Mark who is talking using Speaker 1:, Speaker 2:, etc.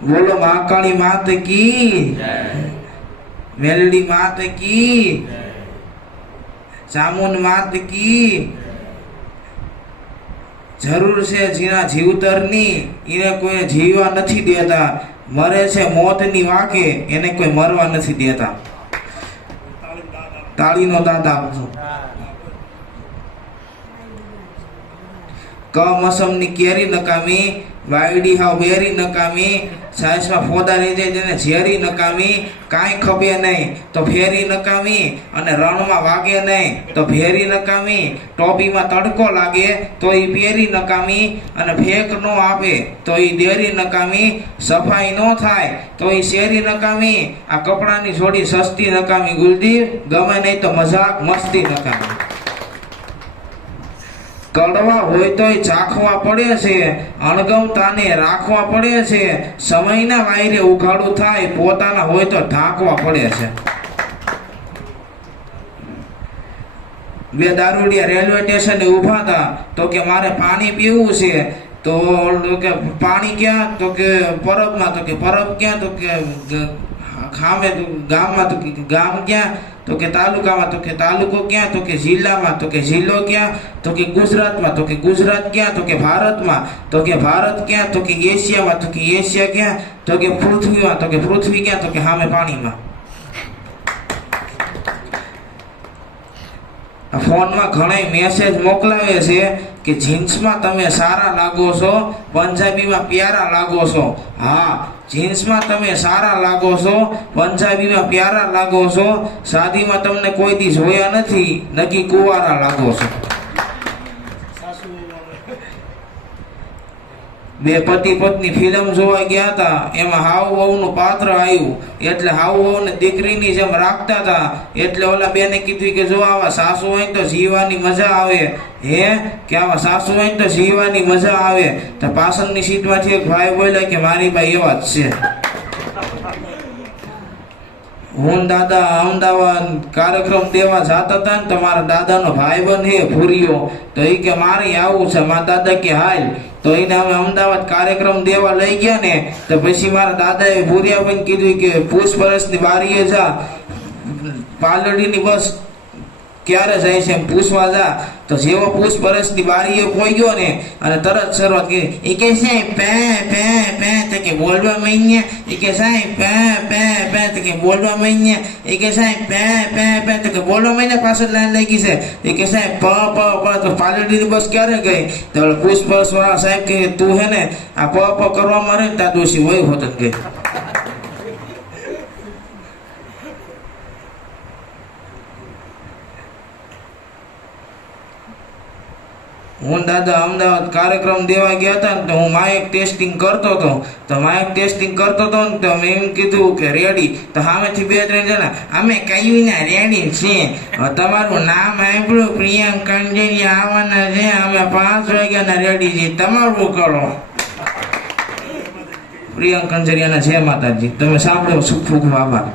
Speaker 1: બોલો મહાકાળી માત કી? મેલડી માત કી? સામુન માત કી? જરૂર છે જીના જીવતરની એને કોઈ જીવવા નથી દેતા. મરે છે મોતની વાંકે એને કોઈ મરવા નથી દેતા. તાળીનો દાદા આપજો કમસમની કેરી નકામી વાયડી હાવ વેરી નકામી સાયન્સમાં ફોદા રહી જાય જેને ઝેરી નકામી, કાંઈ ખપે નહીં, તો ફેરી નકામી અને રણમાં વાગે નહીં, તો ફેરી નકામી, ટોપીમાં તડકો લાગે, તો એ પેરી નકામી અને ફેંક નો આપે, તો એ દેરી નકામી, સફાઈ ન થાય, તો એ શેરી નકામી, આ કપડાની જોડી સસ્તી નકામી, ગુલદી, ગમે નહીં તો મજાક મસ્તી નકામી. કડવા હોય તોય ચાખવા પડે છે. અણગમતાને રાખવા પડે છે. સમયના વાયરે ઉઘાડું થાય, પોતાના હોય તો ઢાંકવા પડે છે. બે દારૂડિયા રેલવે સ્ટેશને ઊભા હતા. તો કે મારે પાણી પીવું છે. તો કે પાણી ક્યાં? તો કે પરબમાં. તો કે પરબ ક્યાં? તો કે ખામે ગામમાં તો ગામ ક્યાં? તો કે તાલુકામાં તો કે તાલુકો ક્યાં તો કે જિલ્લામાં તો કે જિલ્લો ક્યાં તો કે ગુજરાતમાં તો કે ગુજરાત ક્યાં તો કે ભારતમાં તો કે ભારત ક્યાં તો કે એશિયામાં તો કે એશિયા ક્યાં તો કે પૃથ્વીમાં તો કે પૃથ્વી ક્યાં તો કે સામે પાણીમાં ફોનમાં ઘણા મેસેજ મોકલાવે છે કે જીન્સમાં તમે સારા લાગો છો, પંજાબીમાં પ્યારા લાગો છો. હા, જીન્સમાં તમે સારા લાગો છો, પંજાબીમાં પ્યારા લાગો છો. શાદીમાં તમને કોઈ દી જોયા નથી, નકી કુવારા લાગો છો. બે પતિ પત્ની ફિલ્મ જોવા ગયા હતા. એમાં હાવ વહુનું પાત્ર આવ્યું. એટલે હાવ વહુને દીકરીની જેમ રાખતા હતા. એટલે ઓલા બેને કીધું કે જો આવા સાસુ હોય તો જીવવાની મજા આવે. હે? કે આવા સાસુ હોય તો જીવવાની મજા આવે? તો પાછળની સીટમાંથી એક ભાઈ બોલ્યા કે મારી ભાઈ એવા જ છે. હું દાદા અમદાવાદ કાર્યક્રમ દેવા જતા હતા ને તો મારા દાદાનો બન હે, ભૂરિયો. તો એ કે મારે આવું છે. મારા દાદા કે હાલ. તો એને અમે અમદાવાદ કાર્યક્રમ દેવા લઈ ગયા ને, તો પછી મારા દાદાએ ભૂરિયા બન કીધું કે પૂછપરછની બારીએ જા. પાલડીની બસ ક્યારે જાય છે એમ પૂછવા જા. તો જેવો પૂછપરછની બારીએ પહોંચ્યો ને, અને તરત શરૂઆત કરી. એ કે છે પે પે પે કે બોલવા માંડ્યા એ કે સાહેબ પે પે પે તો કે બોલવા માંડ્યા એ કે સાહેબ પે પે પે તો કે બોલવા માંડ્યા પાછળ લાઈન લાગી છે એ કે સાહેબ પ પ પ તો પાલડીની બસ ક્યારે ગઈ તો વાળા સાહેબ કે તું હે ને આ પ પ કરવા મારે તા દોષી હોય હોત ગઈ હું દાદા અમદાવાદ કાર્યક્રમ દેવા ગયા હતા ને તો હું માઇક ટેસ્ટિંગ કરતો હતો. તો માઇક ટેસ્ટિંગ કરતો હતો ને તો મેં એમ કીધું કે, રેડી. તો સામેથી બે ત્રણ જણા, અમે કયું ના રેડી છે? તમારું નામ આપ્યું પ્રિયાંક કંજરિયા આવવાના છે, અમે પાંચ વાગ્યાના રેડી છીએ, તમારું કરો. પ્રિયાંક કંજરિયાના છે, માતાજી. તમે સાંભળો સુખ બાબા.